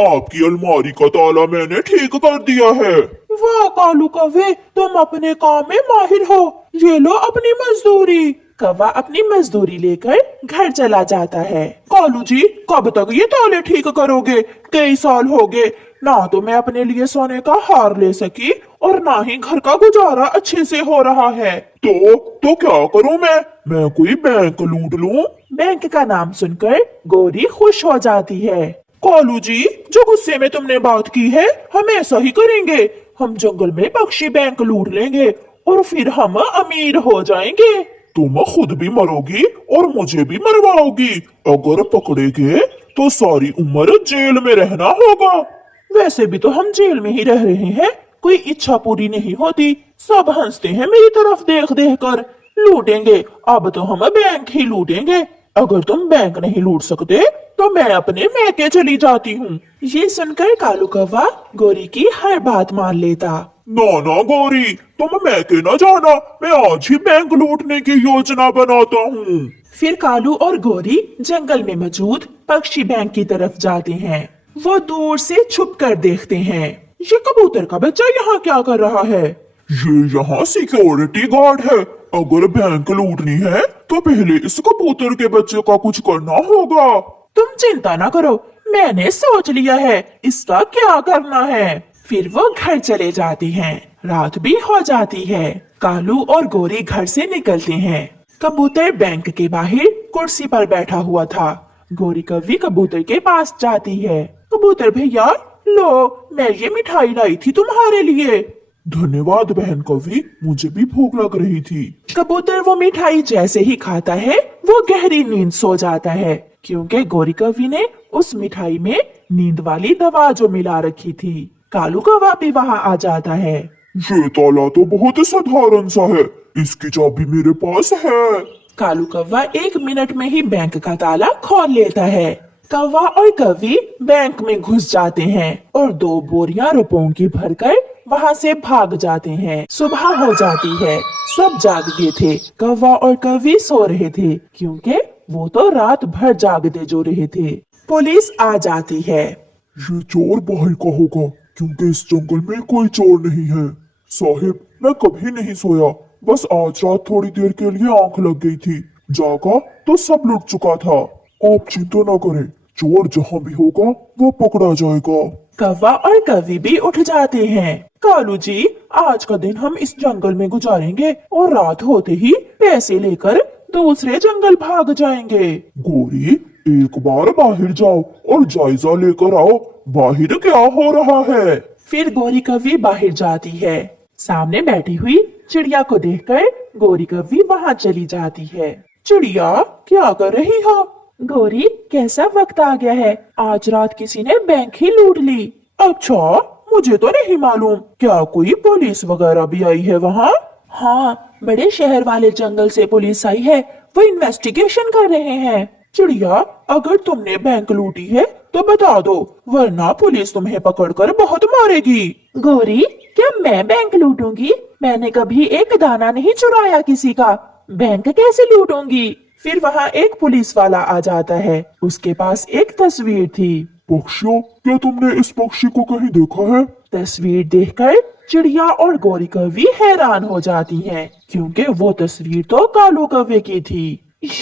आपकी अलमारी का ताला मैंने ठीक कर दिया है। वाह कालू कौवे, तुम अपने काम में माहिर हो। ये लो अपनी मजदूरी। कौवा अपनी मजदूरी लेकर घर चला जाता है। कालू जी, कब तक ये ताले ठीक करोगे? कई साल हो गए, ना तो मैं अपने लिए सोने का हार ले सकी और ना ही घर का गुजारा अच्छे से हो रहा है। तो क्या करूं मैं कोई बैंक लूट लूं? बैंक का नाम सुनकर गोरी खुश हो जाती है। कालू जी, जो गुस्से में तुमने बात की है, हम ऐसा ही करेंगे। हम जंगल में पक्षी बैंक लूट लेंगे और फिर हम अमीर हो जाएंगे। तुम खुद भी मरोगी और मुझे भी मरवाओगी। अगर पकड़े गए तो सारी उम्र जेल में रहना होगा। वैसे भी तो हम जेल में ही रह रहे हैं, कोई इच्छा पूरी नहीं होती। सब हंसते हैं मेरी तरफ देख देख कर। लूटेंगे, अब तो हम बैंक ही लूटेंगे। अगर तुम बैंक नहीं लूट सकते तो मैं अपने मैके चली जाती हूँ। ये सुनकर कालू कौवा गोरी की हर बात मान लेता। ना गौरी, तुम मैके न जाना, मैं आज ही बैंक लूटने की योजना बनाता हूँ। फिर कालू और गोरी जंगल में मौजूद पक्षी बैंक की तरफ जाते हैं। वो दूर से छुप कर देखते हैं। ये कबूतर का बच्चा यहाँ क्या कर रहा है? ये यहाँ सिक्योरिटी गार्ड है। अगर बैंक लूटनी है तो पहले इस कबूतर के बच्चे का कुछ करना होगा। तुम चिंता ना करो, मैंने सोच लिया है इसका क्या करना है। फिर वो घर चले जाते हैं। रात भी हो जाती है। कालू और गोरी घर से निकलते हैं। कबूतर बैंक के बाहर कुर्सी पर बैठा हुआ था। गोरी कभी कबूतर के पास जाती है। कबूतर भैया, लो, मैं ये मिठाई लाई थी तुम्हारे लिए। धन्यवाद बहन कवि, मुझे भी भूख लग रही थी। कबूतर वो मिठाई जैसे ही खाता है वो गहरी नींद सो जाता है, क्योंकि गोरी कवि ने उस मिठाई में नींद वाली दवा जो मिला रखी थी। कालू कौवा भी वहाँ आ जाता है। ये ताला तो बहुत साधारण सा है, इसकी चाबी मेरे पास है। कालू कौवा 1 मिनट में ही बैंक का ताला खोल लेता है। कौवा और कवि बैंक में घुस जाते हैं और 2 बोरियां रुपयों की भरकर वहाँ से भाग जाते हैं। सुबह हो जाती है। सब जाग गए थे। कौवा और कवि सो रहे थे, क्योंकि वो तो रात भर जागते जो रहे थे। पुलिस आ जाती है। ये चोर बाहर का होगा, क्योंकि इस जंगल में कोई चोर नहीं है। साहिब, मैं कभी नहीं सोया, बस आज रात थोड़ी देर के लिए आंख लग गई थी। जागा तो सब लुट चुका था। आप चिंता न करें, चोर जहाँ भी होगा वो पकड़ा जाएगा। कौवा और कवि भी उठ जाते हैं। कालू जी, आज का दिन हम इस जंगल में गुजारेंगे और रात होते ही पैसे लेकर दूसरे जंगल भाग जाएंगे। गोरी, एक बार बाहर जाओ और जायजा लेकर आओ, बाहर क्या हो रहा है। फिर गोरी कवि बाहर जाती है। सामने बैठी हुई चिड़िया को देखकर गोरी कवि वहाँ चली जाती है। चिड़िया, क्या कर रही हो? गोरी, कैसा वक्त आ गया है, आज रात किसी ने बैंक ही लूट ली। अच्छा, मुझे तो नहीं मालूम। क्या कोई पुलिस वगैरह भी आई है वहाँ? हाँ, बड़े शहर वाले जंगल से पुलिस आई है, वो इन्वेस्टिगेशन कर रहे हैं। चिड़िया, अगर तुमने बैंक लूटी है तो बता दो, वरना पुलिस तुम्हें पकड़कर बहुत मारेगी। गोरी, क्या मैं बैंक लूटूंगी? मैंने कभी एक दाना नहीं चुराया किसी का, बैंक कैसे लूटूंगी? फिर वहाँ एक पुलिस वाला आ जाता है। उसके पास एक तस्वीर थी। पक्षियों, क्या तुमने इस पक्षी को कहीं देखा है? तस्वीर देखकर चिड़िया और गोरी कवि हैरान हो जाती हैं, क्योंकि वो तस्वीर तो कालू कौवे की थी।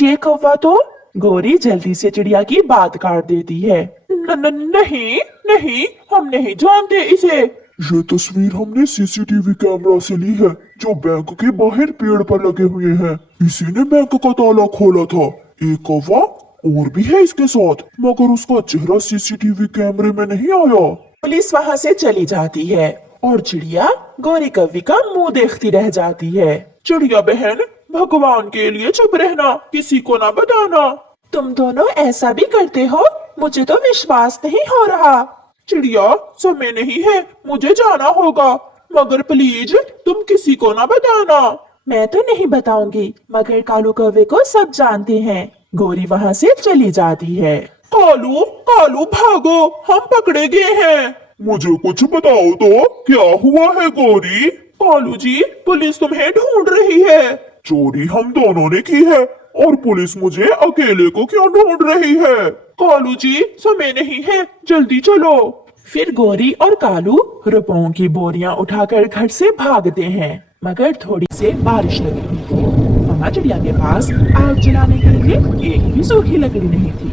ये कौवा तो। गोरी जल्दी से चिड़िया की बात काट देती है। नहीं नहीं, हम नहीं जानते इसे। ये तस्वीर हमने सीसीटीवी कैमरा से ली है, जो बैंक के बाहर पेड़ पर लगे हुए हैं। इसी ने बैंक का ताला खोला था। एक कौवा और भी है इसके साथ, मगर उसका चेहरा सीसीटीवी कैमरे में नहीं आया। पुलिस वहाँ से चली जाती है और चिड़िया गोरी कवि का मुंह देखती रह जाती है। चिड़िया बहन, भगवान के लिए चुप रहना, किसी को ना बताना। तुम दोनों ऐसा भी करते हो? मुझे तो विश्वास नहीं हो रहा। चिड़िया, समय नहीं है, मुझे जाना होगा, मगर प्लीज तुम किसी को ना बताना। मैं तो नहीं बताऊंगी, मगर कालू कौवे को सब जानते हैं। गोरी वहाँ से चली जाती है। कालू, कालू भागो, हम पकड़े गए हैं। मुझे कुछ बताओ तो, क्या हुआ है गोरी? कालू जी, पुलिस तुम्हें ढूंढ रही है। चोरी हम दोनों ने की है और पुलिस मुझे अकेले को क्यों ढूंढ रही है? कालू जी, समय नहीं है, जल्दी चलो। फिर गौरी और कालू रुपयों की बोरियां उठाकर घर से भागते हैं, मगर थोड़ी से बारिश लगी हुई थी। मम्मा चिड़िया के पास आग जलाने के लिए एक भी सूखी लकड़ी नहीं थी।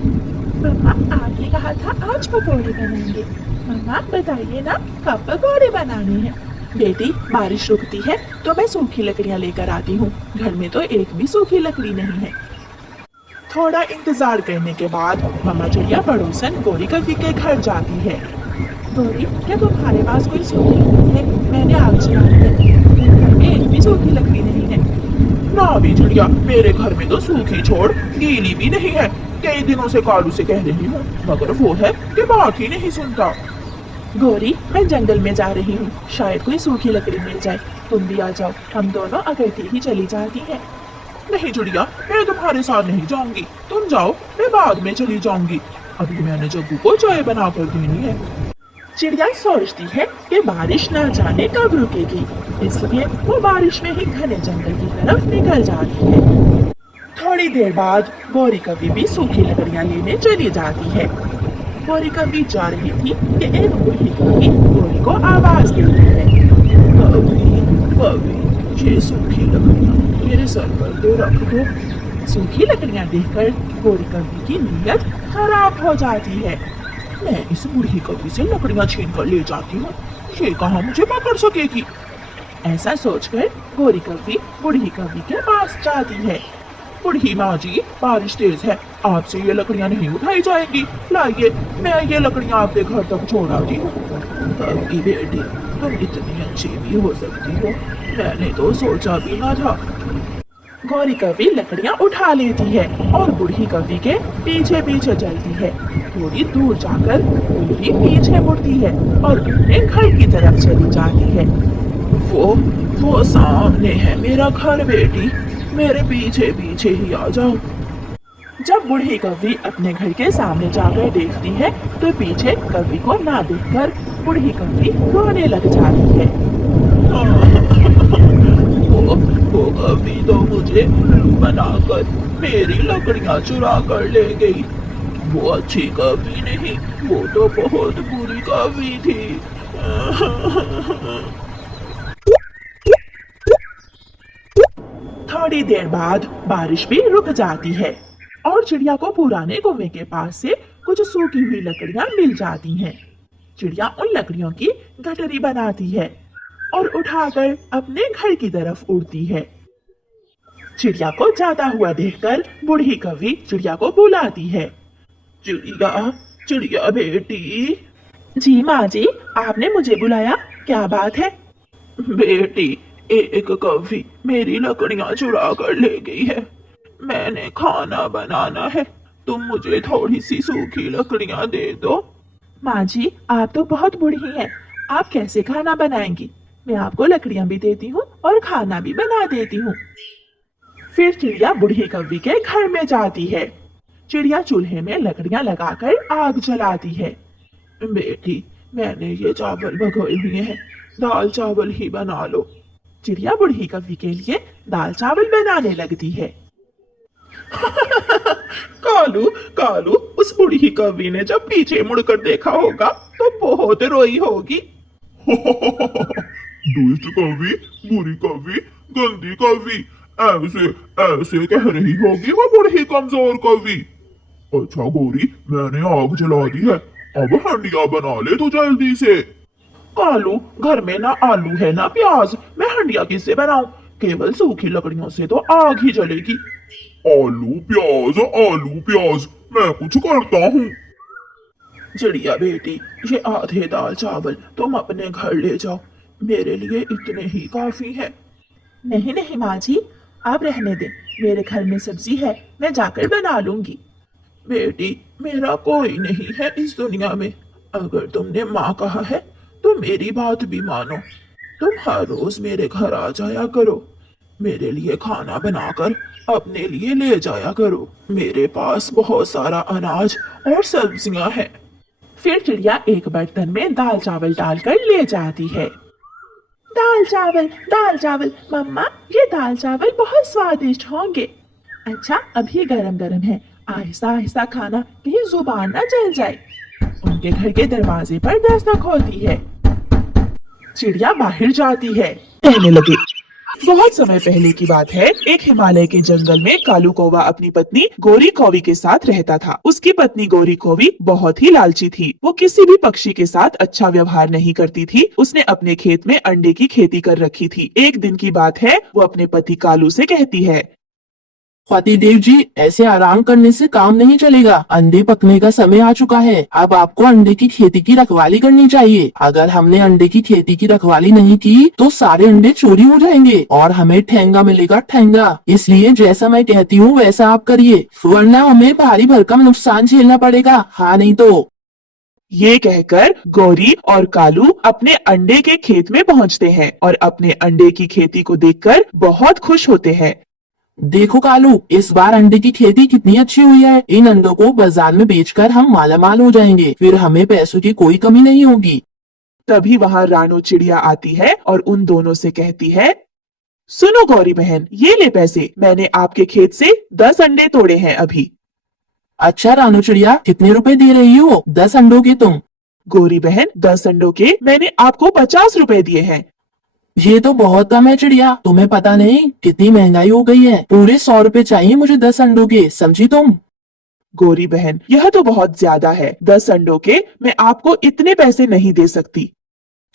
मम्मा, आपने कहा था आज पकौड़े बनाएंगे। मम्मा बताइए ना, कब पकौड़े बनाने हैं? बेटी, बारिश रुकती है तो मैं सूखी लकड़ियां लेकर आती हूँ। घर में तो एक भी सूखी लकड़ी नहीं है। थोड़ा इंतजार करने के बाद मम्मा चिड़िया पड़ोसन गौरी कवि के घर जाती है। गौरी, क्या तुम्हारे पास कोई सूखी लकड़ी है? मैंने आग जलानी है। मेरे घर में एक भी सूखी लकड़ी नहीं है। ना भी चिड़िया, मेरे घर में तो सूखी छोड़ गीली भी नहीं है। कई दिनों से कालू से कह रही हूँ, मगर वो है कि बात ही नहीं सुनता। गौरी, मैं जंगल में जा रही हूँ, शायद कोई सूखी लकड़ी मिल जाए। तुम भी आ जाओ, हम दोनों अकेले ही चली जाती हैं। नहीं चिड़िया, मैं तुम्हारे साथ नहीं जाऊंगी। तुम जाओ, मैं बाद में चली जाऊंगी। अभी मैंने जग्गू को चाय बना कर देनी है। चिड़िया सोचती है कि बारिश न जाने कब रुकेगी, इसलिए वो बारिश में ही घने जंगल की तरफ निकल जाती है। थोड़ी देर बाद गौरी कवि भी सूखी लकड़ियां लेने चली जाती है। गौरी कवि जा रही थी कि एक बूढ़ी कवि गौरी को आवाज देती है। कवि, कवि, ये सूखी लकड़ियां मेरे सर पर दो रख दो। सूखी लकड़ियां देखकर गौरी कवि की नीयत खराब हो जाती है। मैं इस बूढ़ी कवि से लकड़ियां छीन कर ले जाती हूँ, ये कहाँ मुझे पकड़ सकेगी। ऐसा सोचकर गौरी कवि बूढ़ी कवि के पास जाती है। बूढ़ी माँ जी, बारिश तेज है, आपसे ये लकड़ियां नहीं उठाई जाएंगी। लाइए, मैं ये लकड़ियां आपके घर तक छोड़ आती हूँ। कवि बेटी, तुम इतनी अच्छी भी हो सकती हो, मैंने तो सोचा भी ना था। गौरी कवि लकड़ियां उठा लेती है और बूढ़ी कवि के पीछे पीछे चलती है। थोड़ी दूर जाकर बूढ़ी पीछे मुड़ती है और अपने घर की तरफ चली जाती है। वो सामने है मेरा घर बेटी, मेरे पीछे पीछे ही आ जाओ। जब बूढ़ी कवि अपने घर के सामने जाकर देखती है तो पीछे कवि को ना देखकर बूढ़ी कवि रोने लग जाती है। वो कवि तो मुझे उल्लू बनाकर मेरी लकड़ियां चुरा कर ले गई। वो अच्छी कवि नहीं, वो तो बहुत बुरी कवि थी। थोड़ी देर बाद बारिश भी रुक जाती है और चिड़िया को पुराने कुएं के पास से कुछ सूखी हुई लकड़ियां मिल जाती हैं। चिड़िया उन लकड़ियों की गठरी बनाती है और उठाकर अपने घर की तरफ उड़ती है। चिड़िया को जाता हुआ देखकर बूढ़ी कवि चिड़िया को बुलाती है। चिड़िया, चिड़िया बेटी। जी माँ जी, आपने मुझे बुलाया, क्या बात है? बेटी, एक कवि मेरी लकड़ियां चुरा कर ले गई है। मैंने खाना बनाना है, तुम मुझे थोड़ी सी सूखी लकड़ियां दे दो। माँ जी, आप तो बहुत बूढ़ी हैं, आप कैसे खाना बनाएंगी? मैं आपको लकड़ियां भी देती हूँ और खाना भी बना देती हूँ। फिर चिड़िया बूढ़ी कवि के घर में जाती है। चिड़िया चूल्हे में लकड़ियां लगाकर आग जलाती है। बेटी, मैंने ये चावल भगोए हुए हैं, दाल चावल ही बना लो। चिड़िया बूढ़ी कवि के लिए दाल चावल बनाने लगती है। कालू, कालू, उस बूढ़ी कवि ने जब पीछे मुड़कर देखा होगा तो बहुत रोई होगी। दुष्ट कवि, बुरी कवि, गंदी कवि, ऐसे ऐसे कह रही होगी वो बूढ़ी कमजोर कवि। अच्छा गौरी, मैंने आग जला दी है, अब हंडिया बना ले तो जल्दी से। कालू, घर में ना आलू है ना प्याज, मैं हंडिया किससे बनाऊं? केवल सूखी लकड़ियों से तो आग ही जलेगी। आलू प्याज, मैं कुछ करता हूँ। चिड़िया बेटी, ये आधे दाल चावल तुम अपने घर ले जाओ, मेरे लिए इतने ही काफी है। नहीं नहीं माँ जी, आप रहने दें, मेरे घर में सब्जी है, मैं जाकर बना लूंगी। बेटी, मेरा कोई नहीं है इस दुनिया में, अगर तुमने माँ कहा है तो मेरी बात भी मानो। तुम हर रोज मेरे घर आ जाया करो, मेरे लिए खाना बनाकर अपने लिए ले जाया करो। मेरे पास बहुत सारा अनाज और सब्जियां हैं। फिर चिड़िया एक बर्तन में दाल चावल डालकर ले जाती है। दाल चावल, मम्मा, ये दाल चावल बहुत स्वादिष्ट होंगे। अच्छा, अभी गरम गरम है, आहिस्ता आहिस्ता खाना, कहीं जुबान ना जल जाए। उनके घर के दरवाजे पर दस्तक होती है। चिड़िया बाहर जाती है। कहने लगे, बहुत समय पहले की बात है। एक हिमालय के जंगल में कालू कौवा अपनी पत्नी गोरी कौवी के साथ रहता था। उसकी पत्नी गोरी कौवी बहुत ही लालची थी। वो किसी भी पक्षी के साथ अच्छा व्यवहार नहीं करती थी। उसने अपने खेत में अंडे की खेती कर रखी थी। एक दिन की बात है, वो अपने पति कालू से कहती है, पतिदेव जी, ऐसे आराम करने से काम नहीं चलेगा। अंडे पकने का समय आ चुका है। अब आपको अंडे की खेती की रखवाली करनी चाहिए। अगर हमने अंडे की खेती की रखवाली नहीं की तो सारे अंडे चोरी हो जाएंगे और हमें ठेंगा मिलेगा, ठेंगा। इसलिए जैसा मैं कहती हूँ वैसा आप करिए, वरना हमें भारी भरकम नुकसान झेलना पड़ेगा। हाँ नहीं तो। ये कहकर गौरी और कालू अपने अंडे के खेत में पहुंचते हैं और अपने अंडे की खेती को देखकर बहुत खुश होते हैं। देखो कालू, इस बार अंडे की खेती कितनी अच्छी हुई है। इन अंडों को बाजार में बेचकर हम मालामाल हो जाएंगे, फिर हमें पैसों की कोई कमी नहीं होगी। तभी वहाँ रानो चिड़िया आती है और उन दोनों से कहती है, सुनो गौरी बहन, ये ले पैसे, मैंने आपके खेत से 10 अंडे तोड़े हैं अभी। अच्छा रानू चिड़िया, कितने रुपए दे रही हो 10 अंडों के तुम? गोरी बहन, 10 अंडों के मैंने आपको 50 रुपए दिए हैं। ये तो बहुत कम है चिड़िया, तुम्हें पता नहीं कितनी महंगाई हो गई है। पूरे 100 रुपए चाहिए मुझे 10 अंडों के, समझी तुम? गोरी बहन, यह तो बहुत ज्यादा है। 10 अंडों के मैं आपको इतने पैसे नहीं दे सकती।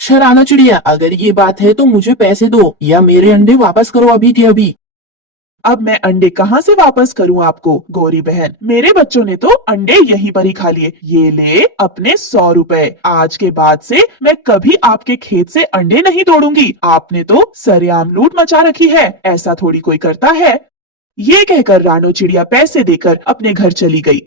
शराना चिड़िया, अगर ये बात है तो मुझे पैसे दो या मेरे अंडे वापस करो अभी के अभी। अब मैं अंडे कहाँ से वापस करूँ आपको? गोरी बहन, मेरे बच्चों ने तो अंडे यहीं पर ही खा लिए। ये ले अपने 100 रुपए। आज के बाद से मैं कभी आपके खेत से अंडे नहीं तोड़ूंगी। आपने तो सरेआम लूट मचा रखी है, ऐसा थोड़ी कोई करता है। ये कहकर रानो चिड़िया पैसे देकर अपने घर चली गई।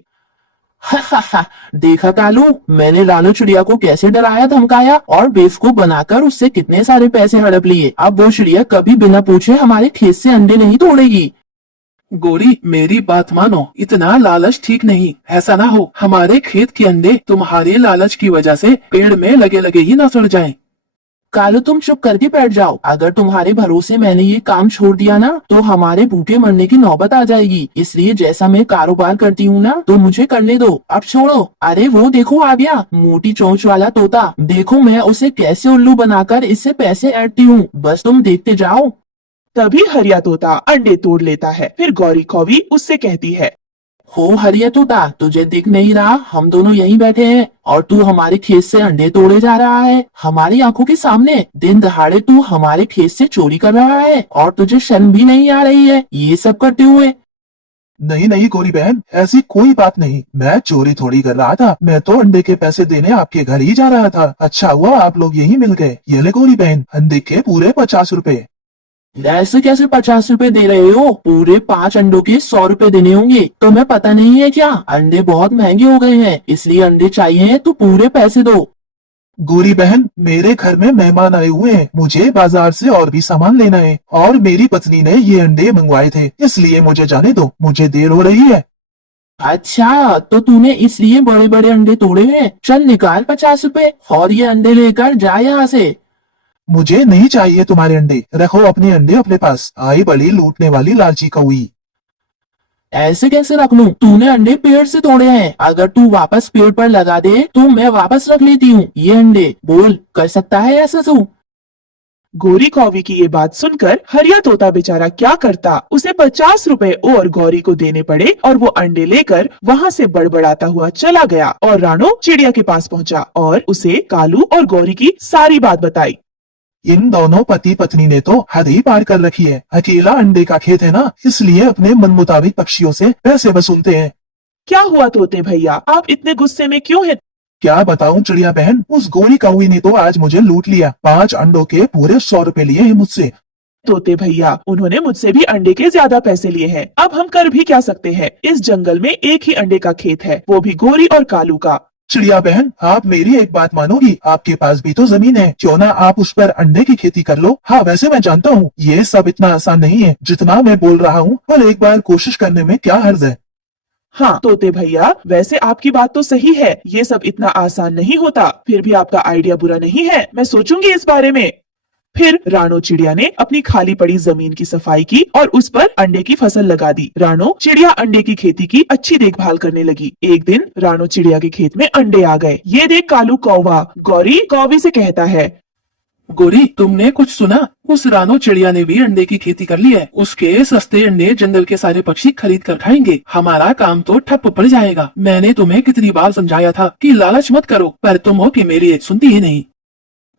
हा हा हा, देखा कालू, मैंने रानू चिड़िया को कैसे डराया धमकाया और बेवकूफ बनाकर उससे कितने सारे पैसे हड़प लिए। अब वो चिड़िया कभी बिना पूछे हमारे खेत से अंडे नहीं तोड़ेगी। गोरी, मेरी बात मानो, इतना लालच ठीक नहीं। ऐसा ना हो हमारे खेत के अंडे तुम्हारे लालच की वजह से पेड़ में लगे लगे ही ना सड़ जाएं। कालू, तुम चुप करके बैठ जाओ। अगर तुम्हारे भरोसे मैंने ये काम छोड़ दिया ना तो हमारे भूखे मरने की नौबत आ जाएगी। इसलिए जैसा मैं कारोबार करती हूँ ना, तो मुझे करने दो, अब छोड़ो। अरे वो देखो आ गया, मोटी चोंच वाला तोता। देखो मैं उसे कैसे उल्लू बनाकर इससे पैसे ऐंठती हूँ, बस तुम देखते जाओ। तभी हरिया तोता अंडे तोड़ लेता है। फिर गौरी कौवी उससे कहती है, हो हरिया तोता, तुझे दिख नहीं रहा हम दोनों यहीं बैठे हैं और तू हमारे खेत से अंडे तोड़े जा रहा है। हमारी आंखों के सामने दिन दहाड़े तू हमारे खेत से चोरी कर रहा है और तुझे शर्म भी नहीं आ रही है ये सब करते हुए? नहीं नहीं गोरी बहन, ऐसी कोई बात नहीं। मैं चोरी थोड़ी कर रहा था, मैं तो अंडे के पैसे देने आपके घर ही जा रहा था। अच्छा हुआ आप लोग यहीं मिल गए। ये ले गोरी बहन, अंडे के पूरे 50 रुपए। ऐसे कैसे 50 रुपए दे रहे हो? पूरे 5 अंडों के 100 रुपए देने होंगे। तुम्हें पता नहीं है क्या, अंडे बहुत महंगे हो गए हैं, इसलिए अंडे चाहिए तो पूरे पैसे दो। गोरी बहन, मेरे घर में मेहमान आए हुए हैं, मुझे बाजार से और भी सामान लेना है और मेरी पत्नी ने ये अंडे मंगवाए थे, इसलिए मुझे जाने दो, मुझे देर हो रही है। अच्छा, तो तूने इसलिए बड़े बड़े अंडे तोड़े हैं? चल निकाल 50 रुपए और ये अंडे लेकर जा यहाँ से। मुझे नहीं चाहिए तुम्हारे अंडे, रखो अपने अंडे अपने पास। आई बड़ी लूटने वाली लालची कौवी। ऐसे कैसे रख लूं? तूने अंडे पेड़ से तोड़े हैं, अगर तू वापस पेड़ पर लगा दे तो मैं वापस रख लेती हूँ ये अंडे। बोल, कर सकता है ऐसा तू? गोरी कौवी की ये बात सुनकर हरिया तोता बेचारा क्या करता। उसे 50 रुपए और गौरी को देने पड़े और वो अंडे लेकर वहाँ से बड़बड़ाता हुआ चला गया और रानो चिड़िया के पास पहुँचा और उसे कालू और गौरी की सारी बात बताई। इन दोनों पति पत्नी ने तो हद ही पार कर रखी है। अकेला अंडे का खेत है ना, इसलिए अपने मन मुताबिक पक्षियों से पैसे वसूलते हैं। क्या हुआ तोते भैया, आप इतने गुस्से में क्यों हैं? क्या बताऊं चिड़िया बहन, उस गोरी कौवी ने तो आज मुझे लूट लिया। 5 अंडों के पूरे 100 रुपए लिए हैं मुझसे। तोते भैया, उन्होंने मुझसे भी अंडे के ज्यादा पैसे लिए हैं। अब हम कर भी क्या सकते हैं? इस जंगल में एक ही अंडे का खेत है, वो भी गोरी और कालू का। चिड़िया बहन, आप मेरी एक बात मानोगी? आपके पास भी तो जमीन है, क्यों ना आप उस पर अंडे की खेती कर लो। हाँ वैसे मैं जानता हूँ ये सब इतना आसान नहीं है जितना मैं बोल रहा हूँ, पर एक बार कोशिश करने में क्या हर्ज है। हाँ तोते भैया, वैसे आपकी बात तो सही है, ये सब इतना आसान नहीं होता। फिर भी आपका आइडिया बुरा नहीं है, मैं सोचूंगी इस बारे में। फिर रानो चिड़िया ने अपनी खाली पड़ी जमीन की सफाई की और उस पर अंडे की फसल लगा दी। रानो चिड़िया अंडे की खेती की अच्छी देखभाल करने लगी। एक दिन रानो चिड़िया के खेत में अंडे आ गए। ये देख कालू कौवा गौरी कौवे से कहता है, गोरी, तुमने कुछ सुना? उस रानो चिड़िया ने भी अंडे की खेती कर ली है। उसके सस्ते अंडे जंगल के सारे पक्षी खरीद कर खाएंगे। हमारा काम तो ठप पड़ जाएगा। मैंने तुम्हें कितनी बार समझाया था कि लालच मत करो, पर तुम हो कि मेरी एक सुनती ही नहीं।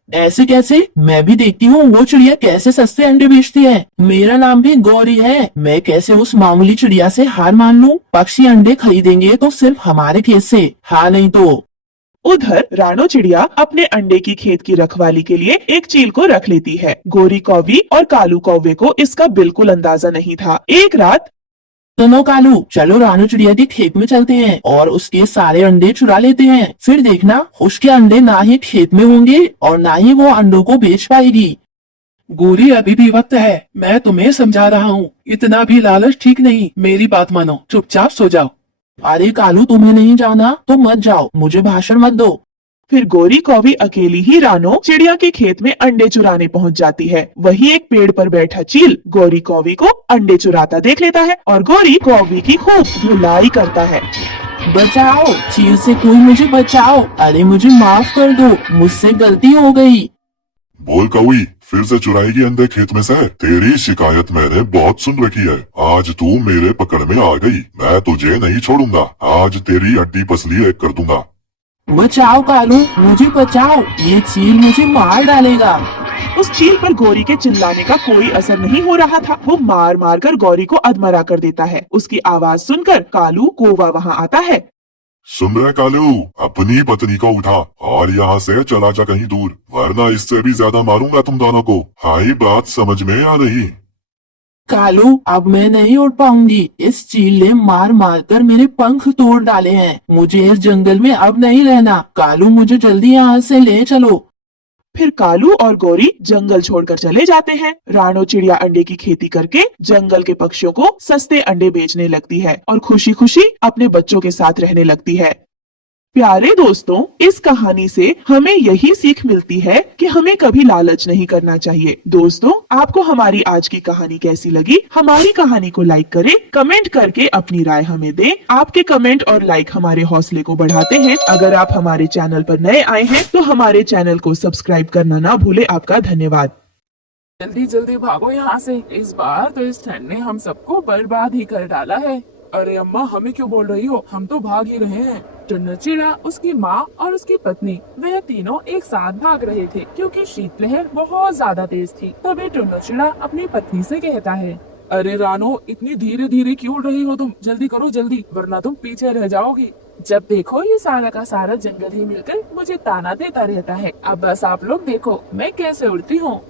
ऐसे कैसे? मैं भी देखती हूँ वो चिड़िया कैसे सस्ते अंडे बेचती है। मेरा नाम भी गौरी है। मैं कैसे उस मामूली चिड़िया से हार मान लूं? पक्षी अंडे खरीदेंगे तो सिर्फ हमारे खेत से, हाँ नहीं तो। उधर रानो चिड़िया अपने अंडे की खेत की रखवाली के लिए एक चील को रख लेती है। गोरी कौवी और कालू कौवे को इसका बिल्कुल अंदाजा नहीं था। एक रात सुनो कालू, चलो रानू चिड़िया के खेत में चलते हैं और उसके सारे अंडे चुरा लेते हैं। फिर देखना उसके अंडे ना ही खेत में होंगे और ना ही वो अंडों को बेच पाएगी। गोरी, अभी भी वक्त है। मैं तुम्हें समझा रहा हूँ, इतना भी लालच ठीक नहीं। मेरी बात मानो, चुपचाप सो जाओ। अरे कालू, तुम्हें नहीं जाना तो मत जाओ, मुझे भाषण मत दो। फिर गोरी कौवी अकेली ही रानो चिड़िया के खेत में अंडे चुराने पहुंच जाती है। वहीं एक पेड़ पर बैठा चील गोरी कौवी को अंडे चुराता देख लेता है और गोरी कौवी की खूब धुलाई करता है। बचाओ, चील से कोई मुझे बचाओ। अरे मुझे माफ कर दो, मुझसे गलती हो गई। बोल कौवी, फिर से चुराएगी अंडे खेत में से? तेरी शिकायत मैंने बहुत सुन रखी है। आज तू मेरे पकड़ में आ गई, मैं तुझे नहीं छोड़ूंगा। आज तेरी हड्डी पसली एक कर दूंगा। बचाओ कालू, मुझे बचाओ, ये चील मुझे मार डालेगा। उस चील पर गोरी के चिल्लाने का कोई असर नहीं हो रहा था। वो मार मार कर गोरी को अधमरा कर देता है। उसकी आवाज सुनकर कालू कौवा वहाँ आता है। सुन रहे कालू, अपनी पत्नी को उठा और यहाँ से चला जा कहीं दूर, वरना इससे भी ज्यादा मारूंगा तुम दोनों को। हाई बात समझ में या नहीं? कालू, अब मैं नहीं उड़ पाऊंगी। इस चील ने मार मार कर मेरे पंख तोड़ डाले हैं। मुझे इस जंगल में अब नहीं रहना। कालू, मुझे जल्दी यहाँ से ले चलो। फिर कालू और गोरी जंगल छोड़कर चले जाते हैं। रानो चिड़िया अंडे की खेती करके जंगल के पक्षियों को सस्ते अंडे बेचने लगती है और खुशी खुशी अपने बच्चों के साथ रहने लगती है। प्यारे दोस्तों, इस कहानी से हमें यही सीख मिलती है कि हमें कभी लालच नहीं करना चाहिए। दोस्तों, आपको हमारी आज की कहानी कैसी लगी? हमारी कहानी को लाइक करें, कमेंट करके अपनी राय हमें दें। आपके कमेंट और लाइक हमारे हौसले को बढ़ाते हैं। अगर आप हमारे चैनल पर नए आए हैं तो हमारे चैनल को सब्सक्राइब करना ना भूले। आपका धन्यवाद। जल्दी जल्दी भागो यहाँ से। इस बार तो इस ठंड ने हम सबको बर्बाद ही कर डाला है। अरे अम्मा, हमें क्यों बोल रही हो? हम तो भाग ही रहे हैं। टुन्नू चिड़ा, उसकी माँ और उसकी पत्नी, वह तीनों एक साथ भाग रहे थे क्योंकि शीतलहर बहुत ज्यादा तेज थी। तभी टुन्नू चिड़ा अपनी पत्नी से कहता है, अरे रानो, इतनी धीरे धीरे क्यों उड़ रही हो तुम? जल्दी करो जल्दी, वरना तुम पीछे रह जाओगी। जब देखो ये सारा का सारा जंगल ही मिलकर मुझे ताना देता रहता है। अब बस आप लोग देखो मैं कैसे उड़ती हूँ।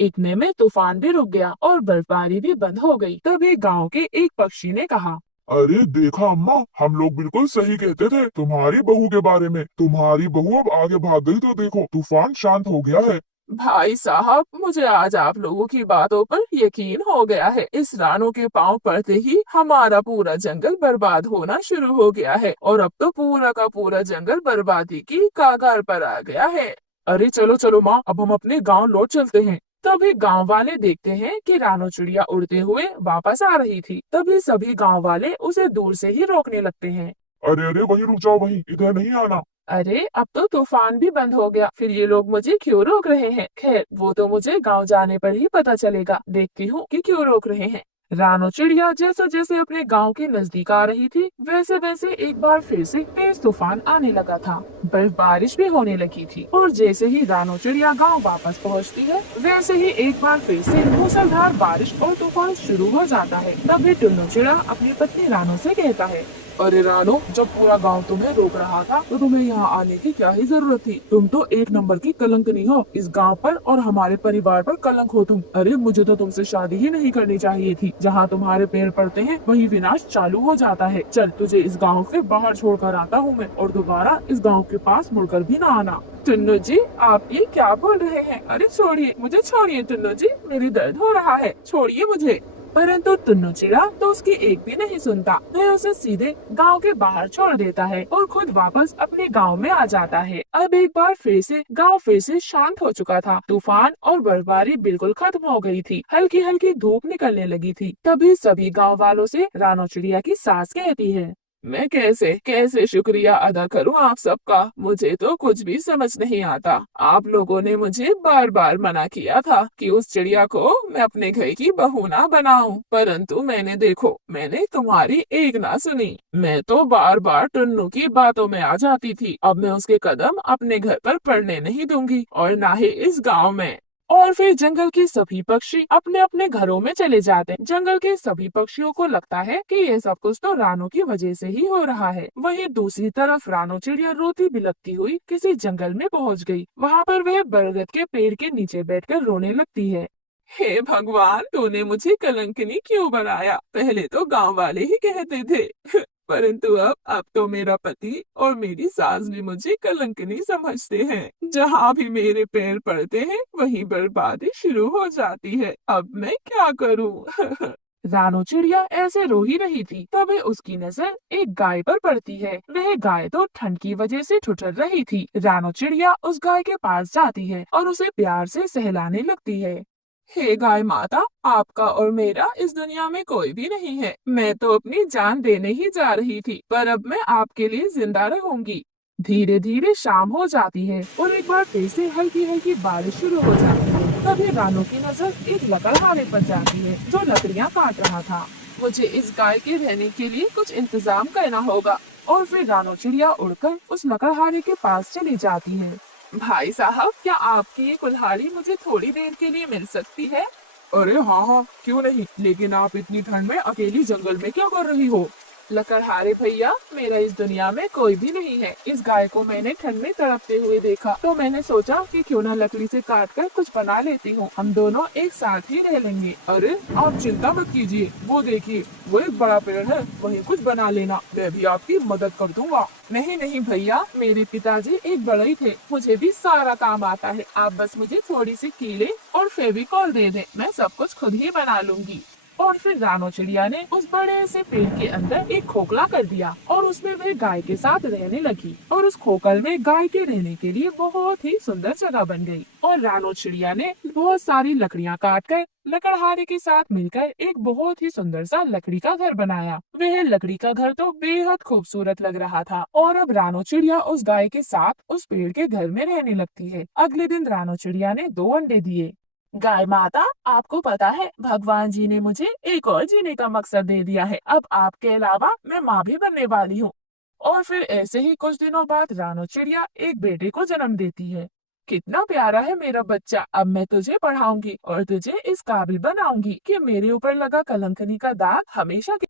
इतने में तूफान भी रुक गया और बर्फबारी भी बंद हो गई। तभी गांव के एक पक्षी ने कहा, अरे देखा अम्मा, हम लोग बिल्कुल सही कहते थे तुम्हारी बहू के बारे में। तुम्हारी बहू अब आगे भाग गई तो देखो तूफान शांत हो गया है। भाई साहब, मुझे आज आप लोगों की बातों पर यकीन हो गया है। इस रानो के पांव पड़ते ही हमारा पूरा जंगल बर्बाद होना शुरू हो गया है और अब तो पूरा का पूरा जंगल बर्बादी की कगार पर आ गया है। अरे चलो चलो माँ, अब हम अपने गांव लौट चलते हैं। तभी गांव वाले देखते हैं कि रानो चिड़िया उड़ते हुए वापस आ रही थी। तभी सभी गांव वाले उसे दूर से ही रोकने लगते हैं। अरे अरे, वहीं रुक जाओ, वहीं, इधर नहीं आना। अरे अब तो तूफान भी बंद हो गया, फिर ये लोग मुझे क्यों रोक रहे हैं? खैर, वो तो मुझे गांव जाने पर ही पता चलेगा। देखती हूँ कि क्यों रोक रहे हैं। रानो चिड़िया जैसे जैसे अपने गांव के नजदीक आ रही थी, वैसे वैसे एक बार फिर से तेज तूफान आने लगा था। बारिश भी होने लगी थी और जैसे ही रानो चिड़िया गांव वापस पहुंचती है, वैसे ही एक बार फिर से मूसलाधार बारिश और तूफान शुरू हो जाता है। तभी टुन्नू चिड़ा अपनी पत्नी रानो से कहता है, अरे रानो, जब पूरा गांव तुम्हें रोक रहा था तो तुम्हें यहाँ आने की क्या ही जरूरत थी? तुम तो एक नंबर की कलंकनी हो। इस गांव पर और हमारे परिवार पर कलंक हो तुम। अरे मुझे तो तुमसे शादी ही नहीं करनी चाहिए थी। जहाँ तुम्हारे पैर पड़ते हैं वहीं विनाश चालू हो जाता है। चल, तुझे इस गाँव से बाहर छोड़कर आता हूँ मैं, और दोबारा इस गाँव के पास मुड़कर भी ना आना। टुन्नू जी, आप ये क्या बोल रहे हैं? अरे छोड़िए मुझे, छोड़िए टुन्नू जी, मेरी दर्द हो रहा है, छोड़िए मुझे। परंतु टुन्नू चिड़िया तो उसकी एक भी नहीं सुनता। वह उसे सीधे गांव के बाहर छोड़ देता है और खुद वापस अपने गांव में आ जाता है। अब एक बार गांव फिर से शांत हो चुका था। तूफान और बर्फबारी बिल्कुल खत्म हो गई थी। हल्की हल्की धूप निकलने लगी थी। तभी सभी गांव वालों से रानो चिड़िया की सास कहती है, मैं कैसे कैसे शुक्रिया अदा करूं आप सबका। मुझे तो कुछ भी समझ नहीं आता। आप लोगों ने मुझे बार बार मना किया था कि उस चिड़िया को मैं अपने घर की बहू ना बनाऊं, परंतु मैंने तुम्हारी एक ना सुनी। मैं तो बार बार टुन्नू की बातों में आ जाती थी। अब मैं उसके कदम अपने घर पर पड़ने नहीं दूंगी और ना ही इस गाँव में। और फिर जंगल के सभी पक्षी अपने अपने घरों में चले जाते हैं। जंगल के सभी पक्षियों को लगता है कि ये सब कुछ तो रानो की वजह से ही हो रहा है। वहीं दूसरी तरफ रानो चिड़िया रोती बिलखती हुई किसी जंगल में पहुंच गई। वहां पर वह बरगद के पेड़ के नीचे बैठकर रोने लगती है। हे भगवान, तूने मुझे कलंकिनी क्यों बनाया? पहले तो गांव वाले ही कहते थे परंतु अब तो मेरा पति और मेरी सास भी मुझे कलंकिनी समझते हैं। जहाँ भी मेरे पैर पड़ते हैं वहीं बर्बादी शुरू हो जाती है। अब मैं क्या करूँ? रानो चिड़िया ऐसे रो ही रही थी। तभी उसकी नजर एक गाय पर पड़ती है। वह गाय तो ठंड की वजह से ठुठर रही थी। रानो चिड़िया उस गाय के पास जाती है और उसे प्यार से सहलाने लगती है। हे गाय माता, आपका और मेरा इस दुनिया में कोई भी नहीं है। मैं तो अपनी जान देने ही जा रही थी, पर अब मैं आपके लिए जिंदा रहूंगी। धीरे धीरे शाम हो जाती है और एक बार फिर से हल्की हल्की बारिश शुरू हो जाती है। तभी रानो की नजर एक लकड़हारे पर जाती है जो लकड़ियां काट रहा था। मुझे इस गाय के रहने के लिए कुछ इंतजाम करना होगा। और फिर रानो चिड़िया उड़कर उस लकड़हारे के पास चली जाती है। भाई साहब, क्या आपकी ये कुल्हाड़ी मुझे थोड़ी देर के लिए मिल सकती है? अरे हाँ हाँ, क्यों नहीं, लेकिन आप इतनी ठंड में अकेली जंगल में क्या कर रही हो? लकड़हारे भैया, मेरा इस दुनिया में कोई भी नहीं है। इस गाय को मैंने ठंड में तड़पते हुए देखा तो मैंने सोचा कि क्यों ना लकड़ी से काट कर कुछ बना लेती हूँ। हम दोनों एक साथ ही रह लेंगे। अरे आप चिंता मत कीजिए, वो देखिए वो एक बड़ा पेड़ है, वहीं कुछ बना लेना, मैं भी आपकी मदद कर दूंगा। नहीं नहीं भैया, मेरे पिताजी एक बड़े थे, मुझे भी सारा काम आता है। आप बस मुझे थोड़ी सी कीले और फेविकॉल दे दें, मैं सब कुछ खुद ही बना लूंगी। और फिर रानो चिड़िया ने उस बड़े से पेड़ के अंदर एक खोखला कर दिया और उसमें वह गाय के साथ रहने लगी। और उस खोखल में गाय के रहने के लिए बहुत ही सुंदर जगह बन गई। और रानो चिड़िया ने बहुत सारी लकड़ियां काट कर लकड़हारे के साथ मिलकर एक बहुत ही सुंदर सा लकड़ी का घर बनाया। वह लकड़ी का घर तो बेहद खूबसूरत लग रहा था। और अब रानो चिड़िया उस गाय के साथ उस पेड़ के घर में रहने लगती है। अगले दिन रानो चिड़िया ने 2 अंडे दिए। गाय माता, आपको पता है भगवान जी ने मुझे एक और जीने का मकसद दे दिया है। अब आपके अलावा मैं माँ भी बनने वाली हूँ। और फिर ऐसे ही कुछ दिनों बाद रानो चिड़िया एक बेटे को जन्म देती है। कितना प्यारा है मेरा बच्चा। अब मैं तुझे पढ़ाऊंगी और तुझे इस काबिल बनाऊंगी कि मेरे ऊपर लगा कलंकनी का दाग हमेशा